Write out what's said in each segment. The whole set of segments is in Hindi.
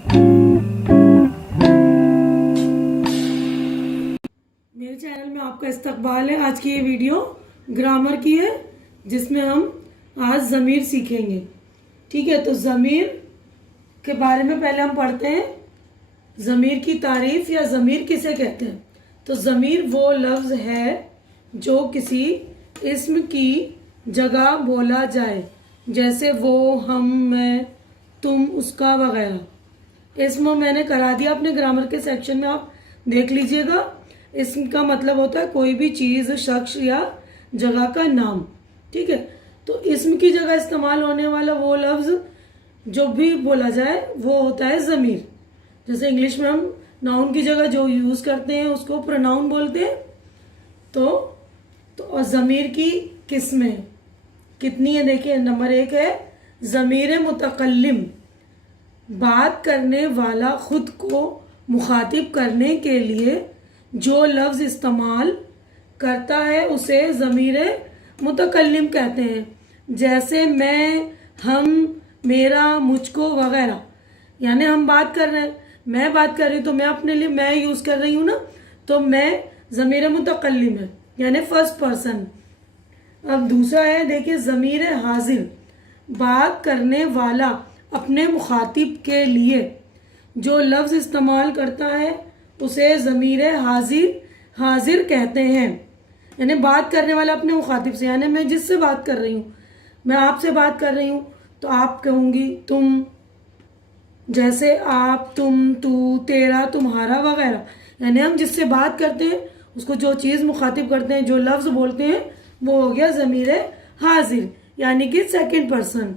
मेरे चैनल में आपका इस्तकबाल है। आज की ये वीडियो ग्रामर की है, जिसमें हम आज ज़मीर सीखेंगे। ठीक है, तो ज़मीर के बारे में पहले हम पढ़ते हैं। ज़मीर की तारीफ या ज़मीर किसे कहते हैं। तो ज़मीर वो लफ्ज़ है जो किसी इस्म की जगह बोला जाए, जैसे वो, हम, मैं, तुम, उसका वगैरह। इसम मैंने करा दिया अपने ग्रामर के सेक्शन में, आप देख लीजिएगा। इसम का मतलब होता है कोई भी चीज़, शख्स या जगह का नाम। ठीक है, तो इसम की जगह इस्तेमाल होने वाला वो लफ्ज़ जो भी बोला जाए वो होता है ज़मीर। जैसे इंग्लिश में हम नाउन की जगह जो यूज़ करते हैं उसको प्रोनाउन बोलते हैं। तो और ज़मीर की किस्में कितनी है, देखिए। नंबर 1 है ज़मीर मुतकल्लिम, बात करने वाला खुद को मुखातिब करने के लिए जो लफ्ज़ इस्तेमाल करता है उसे ज़मीर मुतकल्लिम कहते हैं। जैसे मैं, हम, मेरा, मुझको वगैरह। यानी हम बात कर रहे हैं, मैं बात कर रही हूँ तो मैं अपने लिए मैं यूज़ कर रही हूँ ना, तो मैं ज़मीर मुतकल्लिम है, यानी फर्स्ट पर्सन। अब दूसरा है, देखिए, ज़मीर हाजिर, बात करने वाला अपने मुखातिब के लिए जो लफ्ज़ इस्तेमाल करता है उसे ज़मीर हाजिर कहते हैं। यानी बात करने वाला अपने मुखातिब से, यानी मैं जिससे बात कर रही हूँ, मैं आपसे बात कर रही हूँ तो आप कहूँगी तुम, जैसे आप, तुम, तू, तेरा, तुम्हारा वगैरह। यानी हम जिससे बात करते हैं उसको जो चीज़ मुखातिब करते हैं, जो लफ्ज़ बोलते हैं, वो हो गया ज़मीर हाजिर, यानी कि सेकंड पर्सन।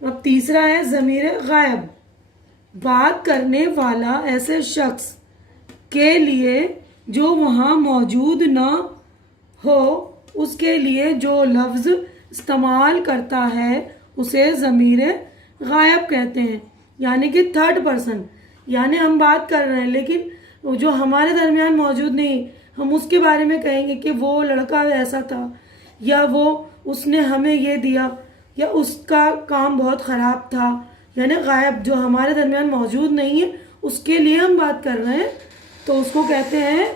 अब तीसरा है ज़मीर गायब, बात करने वाला ऐसे शख्स के लिए जो वहाँ मौजूद ना हो, उसके लिए जो लफ्ज़ इस्तेमाल करता है उसे ज़मीर गायब कहते हैं, यानी कि थर्ड पर्सन। यानी हम बात कर रहे हैं लेकिन जो हमारे दरमियान मौजूद नहीं, हम उसके बारे में कहेंगे कि वो लड़का ऐसा था, या वो उसने हमें ये दिया, या उसका काम बहुत ख़राब था। यानी गायब, जो हमारे दरमियान मौजूद नहीं है, उसके लिए हम बात कर रहे हैं तो उसको कहते हैं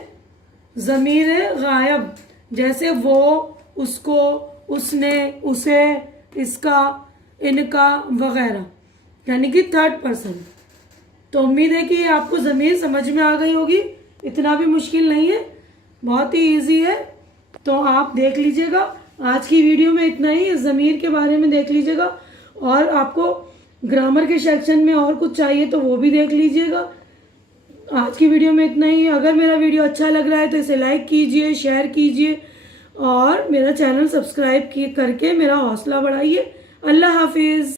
ज़मीर गायब। जैसे वो, उसको, उसने, उसे, इसका, इनका वगैरह, यानी कि थर्ड पर्सन। तो उम्मीद है कि आपको ज़मीर समझ में आ गई होगी। इतना भी मुश्किल नहीं है, बहुत ही इजी है। तो आप देख लीजिएगा, आज की वीडियो में इतना ही। ज़मीर के बारे में देख लीजिएगा, और आपको ग्रामर के सेक्शन में और कुछ चाहिए तो वो भी देख लीजिएगा। आज की वीडियो में इतना ही। अगर मेरा वीडियो अच्छा लग रहा है तो इसे लाइक कीजिए, शेयर कीजिए, और मेरा चैनल सब्सक्राइब करके मेरा हौसला बढ़ाइए। अल्लाह हाफिज़।